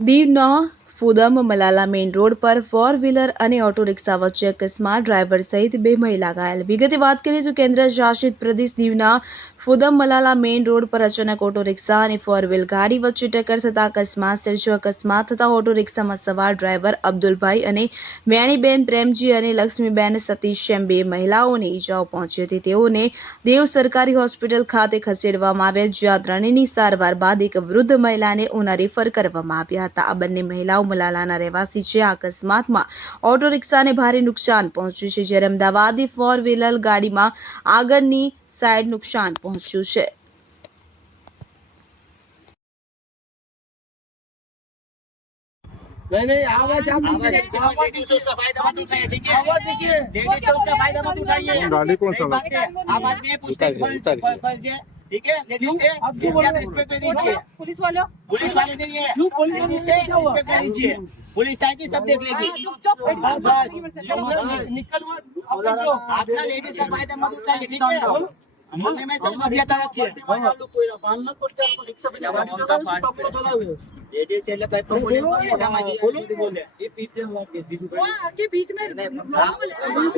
દીવના ફુદમ Malala main road પર ફોર વ્હીલર અને ઓટો રિક્ષા વચ્ચે અકસ્માત, ડ્રાઈવર સહિત 2 મહિલા ઘાયલ. વિગતે વાત કરીએ તો કેન્દ્ર શાસિત પ્રદેશ દીવના ફુદમ મલાલા મેઇન રોડ પર અચાનક ઓટો રિક્ષા અને ફોર વ્હીલ ગાડી વચ્ચે ટક્કર થતા અકસ્માત સર્જ્યો. અકસ્માત થતા ઓટો રિક્ષામાં સવાર ડ્રાઈવર અબ્દુલભાઈ અને વેણીબેન પ્રેમજી અને લક્ષ્મીબેન સતીશ એમ 2 મહિલાઓને ઈજાઓ પહોંચી હતી. તેઓને દેવ સરકારી હોસ્પિટલ ખાતે ખસેડવામાં આવ્યા, જ્યાં ત્રણેયની સારવાર બાદ એક વૃદ્ધ મહિલાને ઉના રેફર કરવામાં આવ્યા હતા. આ બંને મહિલાઓ મલાલાના રહેવાસી છે. આ અકસ્માતમાં ઓટો રિક્ષાને ભારે નુકસાન પહોંચ્યું છે, જ્યારે અમદાવાદી ફોર વ્હીલર ગાડીમાં આગળની સાઈડ નુકસાન પહોંચ્યું છે. नहीं आवाज आप लेडीज उसका फायदा मत उठाइए, ठीक है? आवाज दीजिए, लेडीज से उसका फायदा मत उठाइए। गाड़ी कौन सा आप आदमी है, पूछते हैं, ठीक है? लेडीज से इसके आप रिस्पेक्ट में दीजिए। पुलिस वाले नहीं है, लेडीज से रिस्पेक्ट में दीजिए। पुलिस आएगी, सब देख लेगी। आपका लेडीज का फायदा मत उठाइए, ठीक है? बोलने में सभ्यता रखिए। लेडीज એટલે કઈ પણ બોલે તો મોઢામાં જ બોલે એ પીતે લાગે બીજું કઈ के बीच में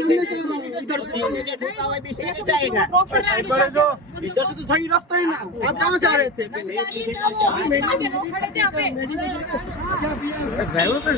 बीच से जो ठोका हुआ है बीच में कैसे आएगा? इधर से तो सही रास्ता है ना, आप कहाँ से आ रहे थे? खड़े थे यहाँ पे ड्राइवर का